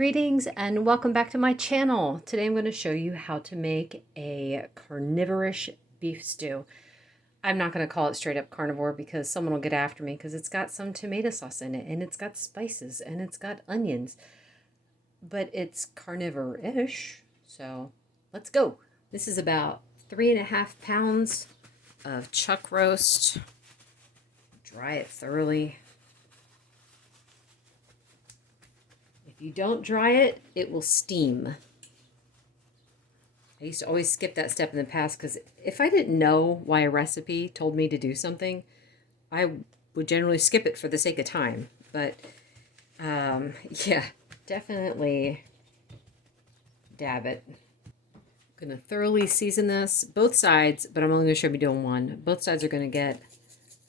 Greetings and welcome back to my channel. Today I'm going to show you how to make a carnivore-ish beef stew. I'm not going to call it straight up carnivore because someone will get after me because it's got some tomato sauce in it and it's got spices and it's got onions. But it's carnivore-ish, so let's go. This is about 3.5 pounds of chuck roast. Dry it thoroughly. If you don't dry it, it will steam. I used to always skip that step in the past because if I didn't know why a recipe told me to do something, I would generally skip it for the sake of time. But yeah, definitely dab it. I'm going to thoroughly season this, both sides, but I'm only going to show you doing one. Both sides are going to get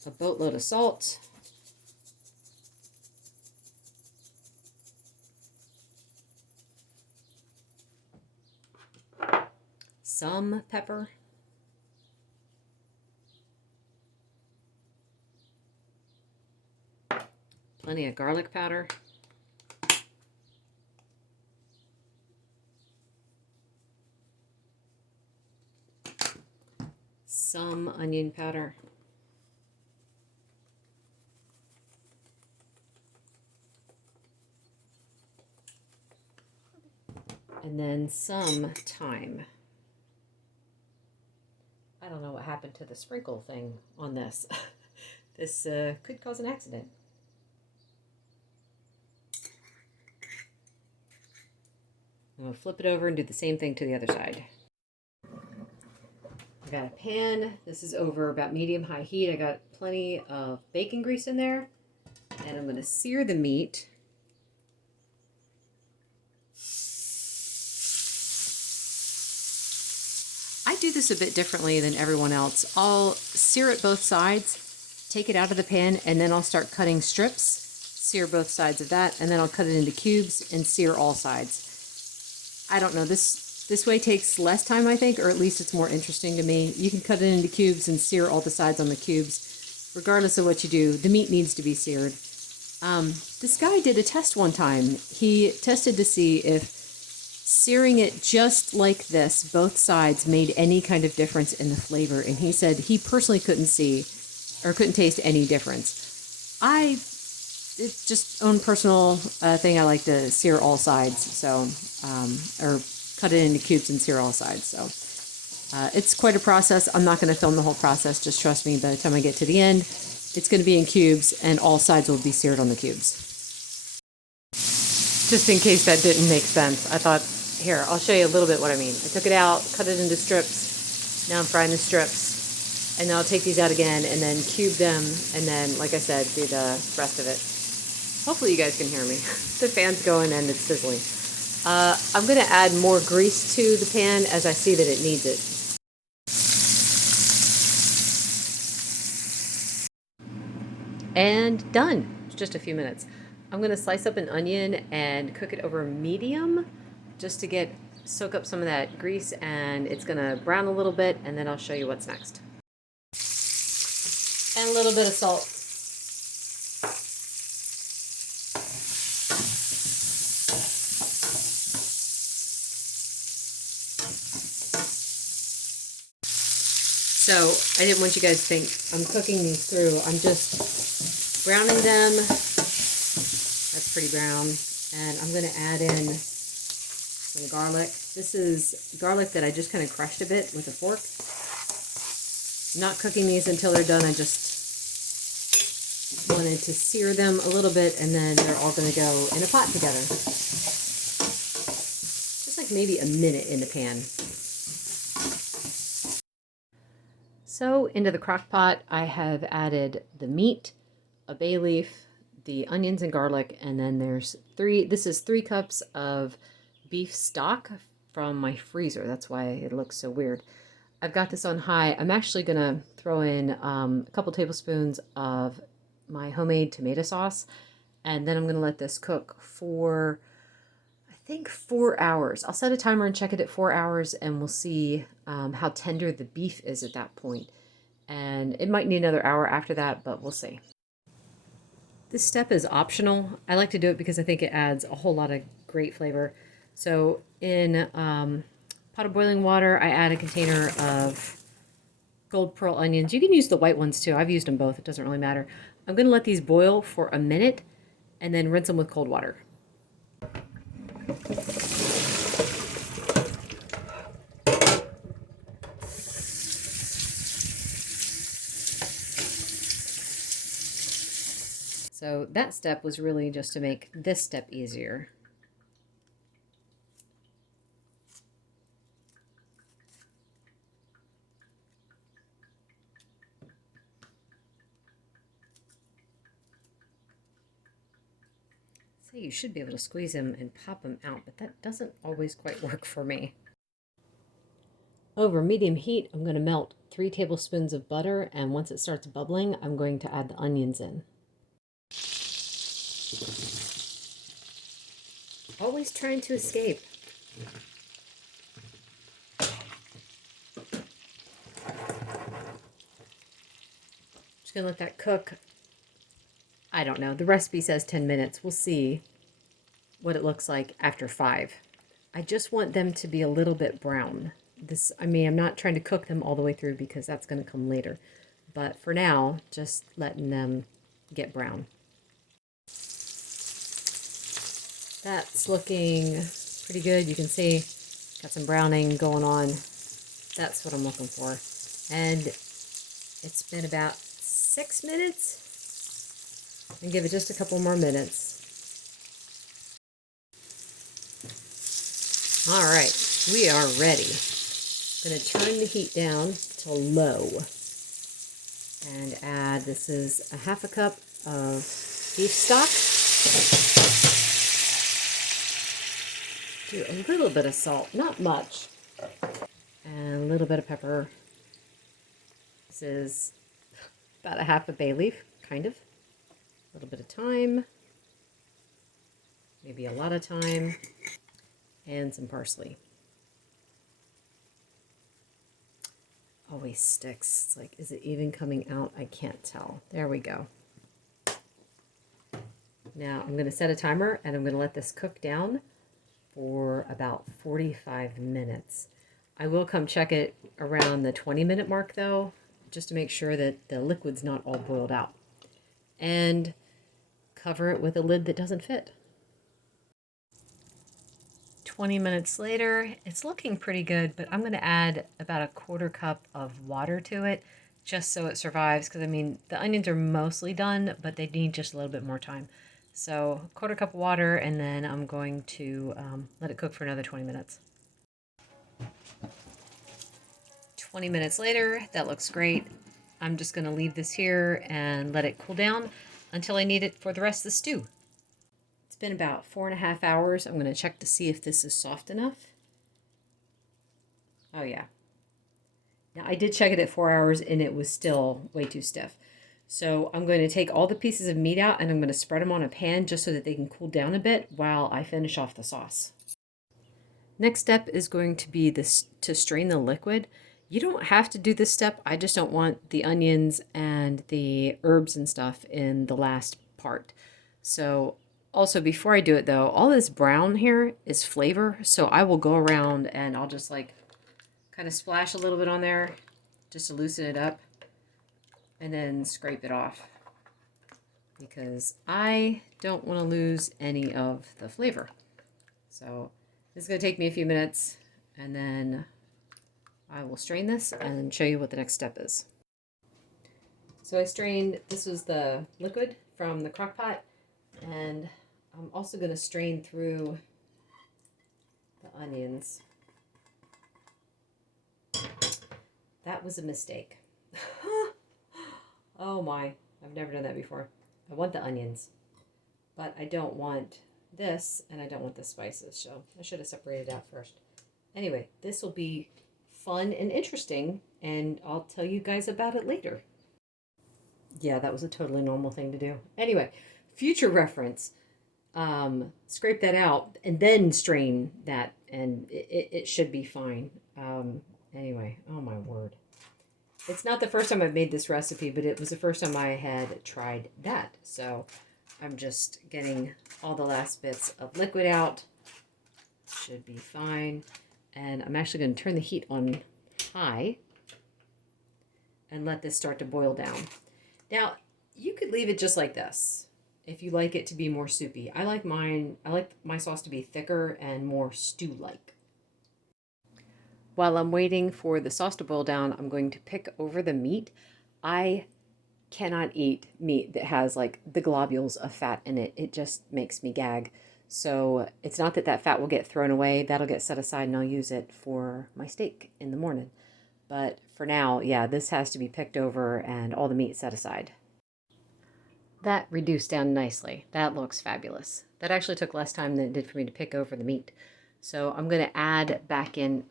a boatload of salt. Some pepper. Plenty of garlic powder. Some onion powder. And then some thyme. I don't know what happened to the sprinkle thing on this. This could cause an accident. I'm going to flip it over and do the same thing to the other side. I got a pan. This is over about medium-high heat. I got plenty of bacon grease in there. And I'm going to sear the meat. I do this a bit differently than everyone else. I'll sear it both sides, take it out of the pan, and then I'll start cutting strips, sear both sides of that, and then I'll cut it into cubes and sear all sides. I don't know, this way takes less time, I think, or at least it's more interesting to me. You can cut it into cubes and sear all the sides on the cubes. Regardless of what you do, the meat needs to be seared. This guy did a test one time. He tested to see if searing it just like this, both sides, made any kind of difference in the flavor. And he said he personally couldn't see or couldn't taste any difference. It's just own personal thing. I like to sear all sides. So, or cut it into cubes and sear all sides. So it's quite a process. I'm not going to film the whole process. Just trust me. By the time I get to the end, it's going to be in cubes and all sides will be seared on the cubes. Just in case that didn't make sense, I thought, here, I'll show you a little bit what I mean. I took it out, cut it into strips. Now I'm frying the strips. And then I'll take these out again and then cube them. And then, like I said, do the rest of it. Hopefully you guys can hear me. The fan's going and it's sizzling. I'm going to add more grease to the pan as I see that it needs it. And done. It's just a few minutes. I'm going to slice up an onion and cook it over medium just to soak up some of that grease, and it's going to brown a little bit, and then I'll show you what's next. And a little bit of salt. So I didn't want you guys to think I'm cooking these through. I'm just browning them. That's pretty brown. And I'm going to add in some garlic. This is garlic that I just kind of crushed a bit with a fork. I'm not cooking these until they're done. I just wanted to sear them a little bit, and then they're all going to go in a pot together. Just like maybe a minute in the pan. So into the crock pot, I have added the meat, a bay leaf, the onions and garlic, and then this is 3 cups of beef stock from my freezer. That's why it looks so weird. I've got this on high. I'm actually gonna throw in a couple tablespoons of my homemade tomato sauce, and then I'm gonna let this cook for, I think, 4 hours. I'll set a timer and check it at 4 hours, and we'll see how tender the beef is at that point. And it might need another hour after that, but we'll see. This step is optional. I like to do it because I think it adds a whole lot of great flavor. So in pot of boiling water, I add a container of gold pearl onions. You can use the white ones too. I've used them both. It doesn't really matter. I'm going to let these boil for a minute and then rinse them with cold water. So that step was really just to make this step easier. So you should be able to squeeze them and pop them out, but that doesn't always quite work for me. Over medium heat, I'm going to melt 3 tablespoons of butter, and once it starts bubbling, I'm going to add the onions in. Always trying to escape. Just going to let that cook. I don't know. The recipe says 10 minutes. We'll see what it looks like after 5. I just want them to be a little bit brown. I'm not trying to cook them all the way through because that's going to come later. But for now, just letting them get brown. That's looking pretty good. You can see got some browning going on. That's what I'm looking for. And it's been about 6 minutes. And give it just a couple more minutes. All right, we are ready. I'm going to turn the heat down to low and add, this is a half a cup of beef stock. Do a little bit of salt, not much, and a little bit of pepper. This is about a half a bay leaf, kind of. A little bit of thyme, maybe a lot of thyme, and some parsley. Always sticks. It's like, is it even coming out? I can't tell. There we go. Now I'm going to set a timer and I'm going to let this cook down for about 45 minutes. I will come check it around the 20-minute mark though, just to make sure that the liquid's not all boiled out. And cover it with a lid that doesn't fit. 20 minutes later, it's looking pretty good, but I'm going to add about a 1/4 cup of water to it just so it survives, because I mean the onions are mostly done, but they need just a little bit more time. So 1/4 cup of water, and then I'm going to let it cook for another 20 minutes. 20 minutes later, that looks great. I'm just going to leave this here and let it cool down until I need it for the rest of the stew. It's been about 4.5 hours. I'm going to check to see if this is soft enough. Oh yeah. Now I did check it at 4 hours and it was still way too stiff. So I'm going to take all the pieces of meat out and I'm going to spread them on a pan just so that they can cool down a bit while I finish off the sauce. Next step is going to be this, to strain the liquid. You don't have to do this step. I just don't want the onions and the herbs and stuff in the last part. So also before I do it though, all this brown here is flavor. So I will go around and I'll just like kind of splash a little bit on there just to loosen it up and then scrape it off, because I don't want to lose any of the flavor. So this is going to take me a few minutes and then I will strain this and show you what the next step is. So I strained, this was the liquid from the crock pot, and I'm also going to strain through the onions. That was a mistake. Oh my, I've never done that before. I want the onions, but I don't want this, and I don't want the spices, so I should have separated it out first. Anyway, this will be fun and interesting, and I'll tell you guys about it later. Yeah, that was a totally normal thing to do. Anyway, future reference, scrape that out and then strain that, and it should be fine. Anyway, oh my word. It's not the first time I've made this recipe, but it was the first time I had tried that. So I'm just getting all the last bits of liquid out should be fine. And I'm actually going to turn the heat on high and let this start to boil down. Now, you could leave it just like this if you like it to be more soupy. I like my sauce to be thicker and more stew-like. While I'm waiting for the sauce to boil down, I'm going to pick over the meat. I cannot eat meat that has like the globules of fat in it. It just makes me gag. So it's not that that fat will get thrown away. That'll get set aside and I'll use it for my steak in the morning. But for now, yeah, this has to be picked over and all the meat set aside. That reduced down nicely. That looks fabulous. That actually took less time than it did for me to pick over the meat. So I'm going to add back in,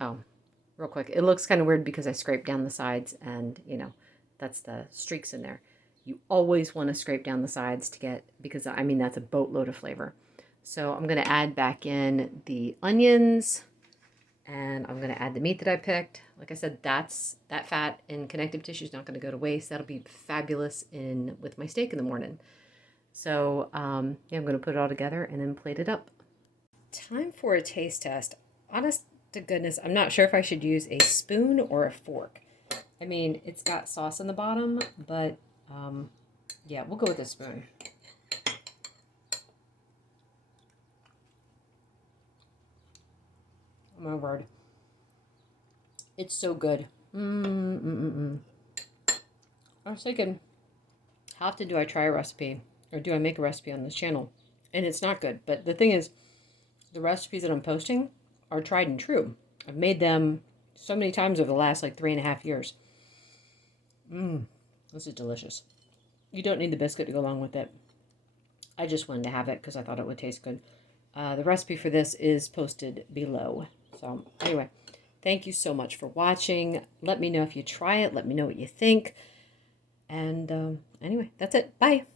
real quick. It looks kind of weird because I scraped down the sides and, you know, that's the streaks in there. You always want to scrape down the sides to get, because I mean, that's a boatload of flavor. So I'm going to add back in the onions and I'm going to add the meat that I picked. Like I said, that fat in connective tissue is not going to go to waste. That'll be fabulous with my steak in the morning. So yeah, I'm going to put it all together and then plate it up. Time for a taste test. Honest to goodness, I'm not sure if I should use a spoon or a fork. I mean, it's got sauce on the bottom, but yeah, we'll go with a spoon. Oh my word. It's so good. I was thinking, how often do I try a recipe? Or do I make a recipe on this channel? And it's not good. But the thing is, the recipes that I'm posting are tried and true. I've made them so many times over the last like 3.5 years. This is delicious. You don't need the biscuit to go along with it. I just wanted to have it because I thought it would taste good. The recipe for this is posted below. So anyway, thank you so much for watching. Let me know if you try it. Let me know what you think. And anyway, that's it. Bye.